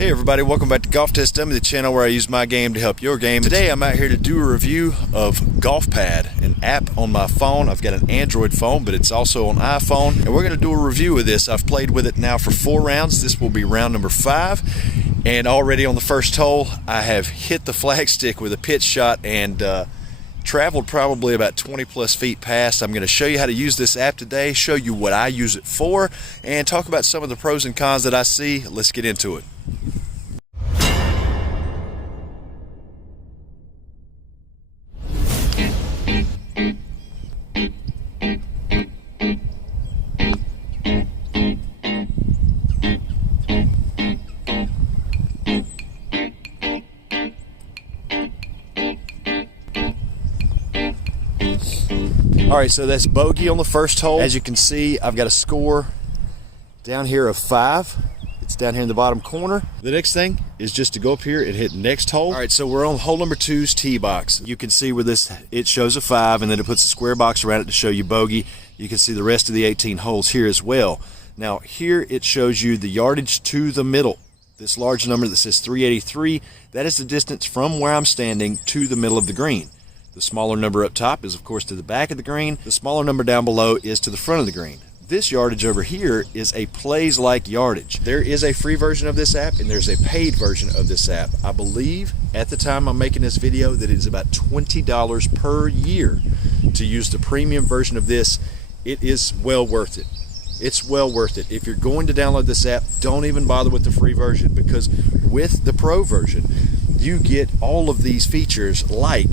Hey everybody, welcome back to Golf Test Dummy, the channel where I use my game to help your game. Today I'm out here to do a review of Golf Pad, an app on my phone. I've got an Android phone, but it's also on iPhone, and we're going to do a review of this. I've played with it now for 4 rounds. This will be round number 5, and already on the first hole I have hit the flagstick with a pitch shot and traveled probably about 20 plus feet past. I'm going to show you how to use this app today, show you what I use it for, and talk about some of the pros and cons that I see. Let's get into it. Alright, so that's bogey on the first hole. As you can see, I've got a score down here of 5. It's down here in the bottom corner. The next thing is just to go up here and hit next hole. Alright, so we're on hole number 2's tee box. You can see where this, it shows a 5, and then it puts a square box around it to show you bogey. You can see the rest of the 18 holes here as well. Now here it shows you the yardage to the middle. This large number that says 383, that is the distance from where I'm standing to the middle of the green. The smaller number up top is, of course, to the back of the green. The smaller number down below is to the front of the green. This yardage over here is a plays-like yardage. There is a free version of this app, and there's a paid version of this app. I believe, at the time I'm making this video, that it is about $20 per year to use the premium version of this. It is well worth it. It's well worth it. If you're going to download this app, don't even bother with the free version, because with the pro version, you get all of these features like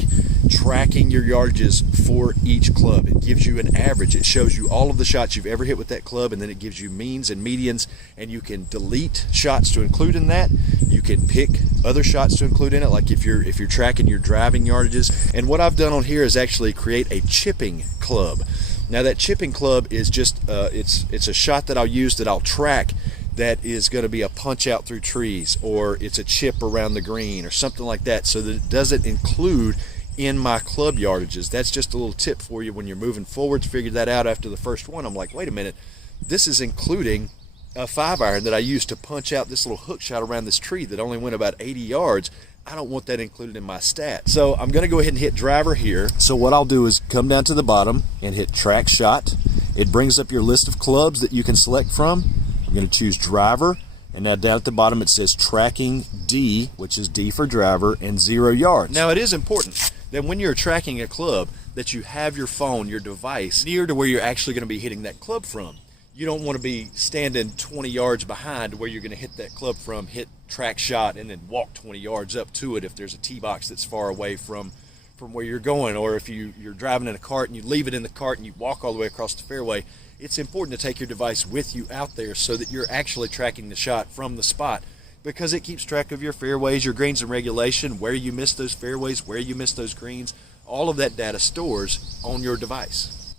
tracking your yardages for each club. It gives you an average. It shows you all of the shots you've ever hit with that club, and then it gives you means and medians, and you can delete shots to include in that. You can pick other shots to include in it, like if you're tracking your driving yardages. And what I've done on here is actually create a chipping club. Now that chipping club is just it's a shot that I'll use, that I'll track, that is going to be a punch out through trees, or it's a chip around the green or something like that, so that it doesn't include in my club yardages. That's just a little tip for you when you're moving forward. Figured that out after the first one. I'm like, wait a minute, this is including a 5-iron that I used to punch out this little hook shot around this tree that only went about 80 yards. I don't want that included in my stat. So I'm going to go ahead and hit driver here. So what I'll do is come down to the bottom and hit track shot. It brings up your list of clubs that you can select from. I'm going to choose driver, and now down at the bottom it says tracking D, which is D for driver, and 0 yards. Now it is important that when you're tracking a club that you have your phone, your device, near to where you're actually going to be hitting that club from. You don't want to be standing 20 yards behind where you're going to hit that club from, hit track shot, and then walk 20 yards up to it if there's a tee box that's far away from where you're going, or if you're driving in a cart and you leave it in the cart and you walk all the way across the fairway. It's important to take your device with you out there so that you're actually tracking the shot from the spot, because it keeps track of your fairways, your greens in regulation, where you missed those fairways, where you missed those greens. All of that data stores on your device.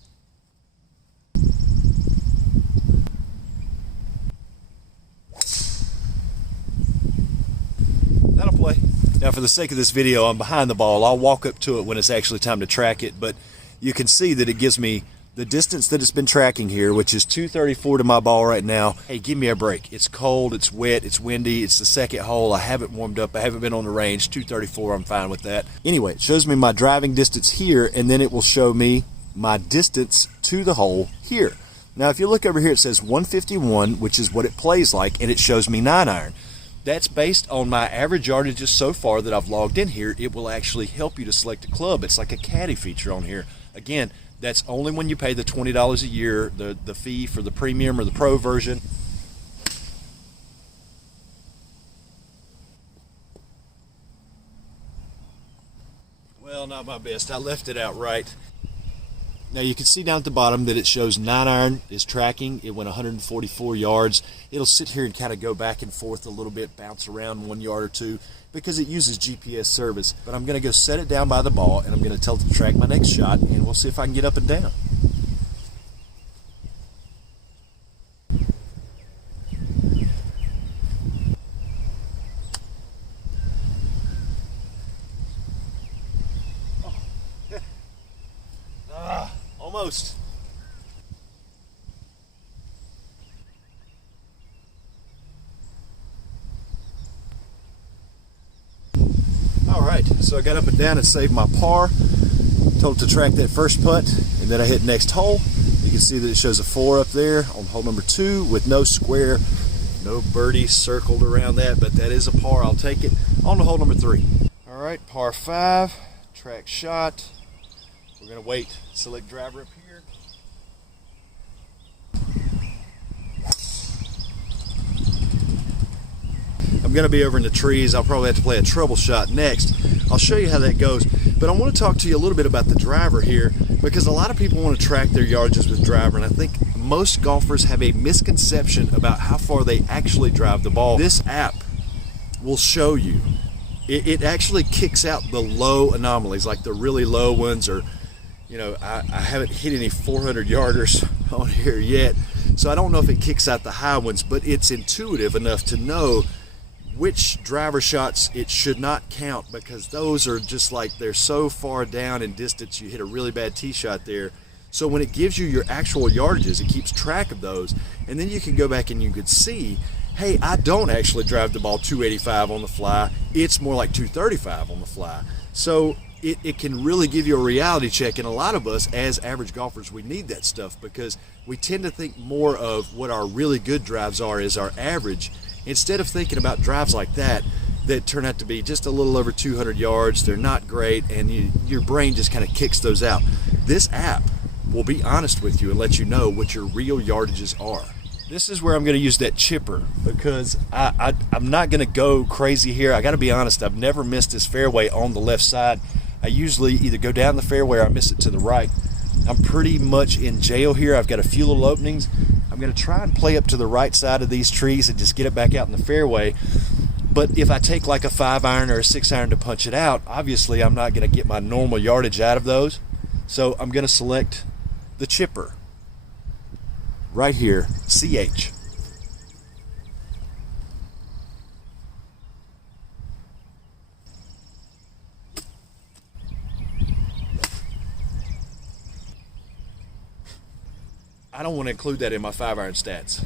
That'll play. Now for the sake of this video, I'm behind the ball. I'll walk up to it when it's actually time to track it, but you can see that it gives me the distance that it's been tracking here, which is 234 to my ball right now. Hey, give me a break. It's cold, it's wet, it's windy, it's the second hole. I haven't warmed up, I haven't been on the range. 234, I'm fine with that. Anyway, it shows me my driving distance here, and then it will show me my distance to the hole here. Now if you look over here, it says 151, which is what it plays like, and it shows me 9-iron. That's based on my average yardages so far that I've logged in here. It will actually help you to select a club. It's like a caddy feature on here. Again, that's only when you pay the $20 a year, the fee for the premium or the pro version. Well, not my best. I left it out right. Now you can see down at the bottom that it shows 9-iron is tracking. It went 144 yards. It'll sit here and kind of go back and forth a little bit, bounce around 1 yard or 2, because it uses GPS service. But I'm going to go set it down by the ball, and I'm going to tell it to track my next shot, and we'll see if I can get up and down. Almost. right, so I got up and down and saved my par. Told it to track that first putt, and then I hit next hole. You can see that it shows a 4 up there on hole number 2 with no square, no birdie circled around that, but that is a par. I'll take it. On to hole number 3. All right, par 5, track shot. We're gonna wait, select driver up here. I'm going to be over in the trees. I'll probably have to play a trouble shot next. I'll show you how that goes. But I want to talk to you a little bit about the driver here, because a lot of people want to track their yardages with driver, and I think most golfers have a misconception about how far they actually drive the ball. This app will show you. It actually kicks out the low anomalies, like the really low ones, or, you know, I haven't hit any 400 yarders on here yet, so I don't know if it kicks out the high ones, but it's intuitive enough to know which driver shots it should not count, because those are just like, they're so far down in distance, you hit a really bad tee shot there. So when it gives you your actual yardages, it keeps track of those, and then you can go back and you could see, hey, I don't actually drive the ball 285 on the fly, it's more like 235 on the fly. So it can really give you a reality check, and a lot of us as average golfers, we need that stuff, because we tend to think more of what our really good drives are as our average, instead of thinking about drives like that turn out to be just a little over 200 yards. They're not great, and your brain just kind of kicks those out. This app will be honest with you and let you know what your real yardages are. This is where I'm going to use that chipper, because I'm not going to go crazy here. I got to be honest, I've never missed this fairway on the left side. I usually either go down the fairway or I miss it to the right. I'm pretty much in jail here. I've got a few little openings. I'm going to try and play up to the right side of these trees and just get it back out in the fairway. But if I take like a 5-iron or a 6-iron to punch it out, obviously I'm not going to get my normal yardage out of those. So I'm going to select the chipper right here, CH. I don't want to include that in my 5-iron stats.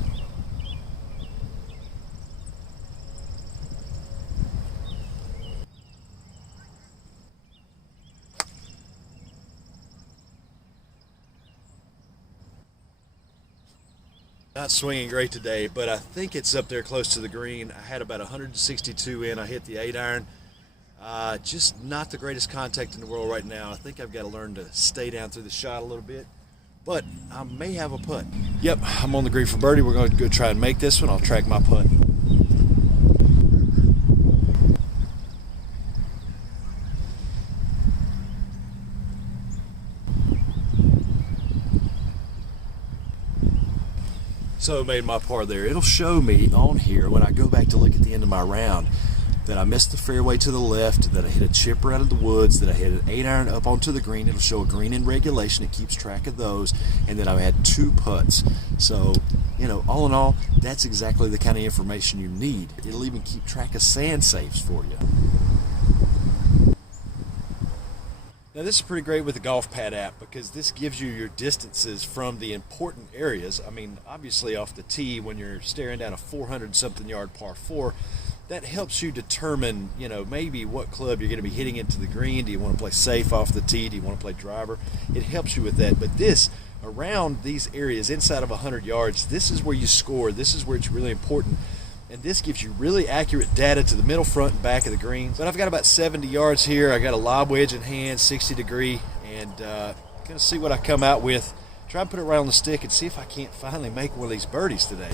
Not swinging great today, but I think it's up there close to the green. I had about 162 in. I hit the 8-iron. Just not the greatest contact in the world right now. I think I've got to learn to stay down through the shot a little bit. But I may have a putt. Yep, I'm on the green for birdie. We're going to go try and make this one. I'll track my putt. So I made my par there. It'll show me on here when I go back to look at the end of my round that I missed the fairway to the left, that I hit a chipper out of the woods, that I hit an 8-iron up onto the green. It'll show a green in regulation. It keeps track of those. And then I had 2 putts. So, you know, all in all, that's exactly the kind of information you need. It'll even keep track of sand safes for you. Now this is pretty great with the Golf Pad app, because this gives you your distances from the important areas. I mean, obviously off the tee, when you're staring down a 400-something yard par 4, that helps you determine, you know, maybe what club you're going to be hitting into the green. Do you want to play safe off the tee? Do you want to play driver? It helps you with that. But this, around these areas, inside of 100 yards, this is where you score. This is where it's really important. And this gives you really accurate data to the middle, front, and back of the greens. But I've got about 70 yards here. I got a lob wedge in hand, 60 degree, and going to see what I come out with. Try and put it right on the stick and see if I can't finally make one of these birdies today.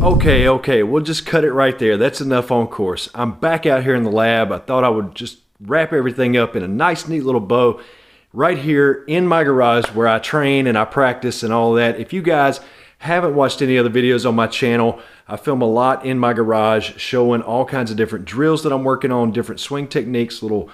Okay, we'll just cut it right there. That's enough on course. I'm back out here in the lab. I thought I would just wrap everything up in a nice, neat little bow right here in my garage where I train and I practice and all that. If you guys haven't watched any other videos on my channel, I film a lot in my garage showing all kinds of different drills that I'm working on, different swing techniques, little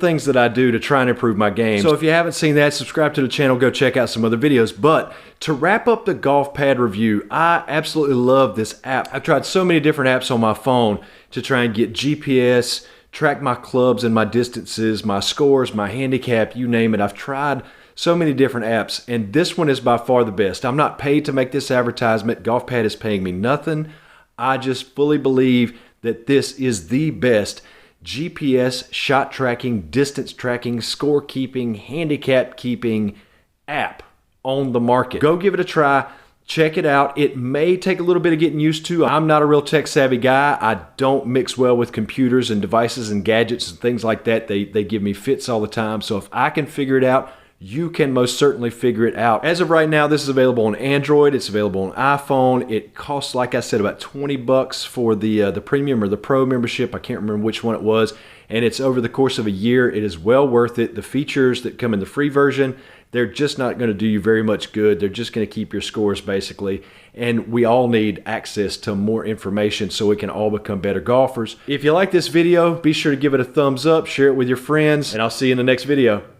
things that I do to try and improve my game. So if you haven't seen that, subscribe to the channel, go check out some other videos. But to wrap up the golf pad review, I absolutely love this app. I've tried so many different apps on my phone to try and get GPS, track my clubs and my distances, my scores, my handicap, you name it. I've tried so many different apps, and this one is by far the best. I'm not paid to make this advertisement. GolfPad is paying me nothing. I just fully believe that this is the best GPS shot tracking, distance tracking, score keeping, handicap keeping app on the market. Go give it a try. Check it out. It may take a little bit of getting used to. I'm not a real tech savvy guy. I don't mix well with computers and devices and gadgets and things like that. They give me fits all the time. So if I can figure it out, you can most certainly figure it out. As of right now, this is available on Android. It's available on iPhone. It costs, like I said, about 20 bucks for the premium or the pro membership. I can't remember which one it was. And it's over the course of a year. It is well worth it. The features that come in the free version, they're just not going to do you very much good. They're just going to keep your scores basically. And we all need access to more information so we can all become better golfers. If you like this video, be sure to give it a thumbs up, share it with your friends, and I'll see you in the next video.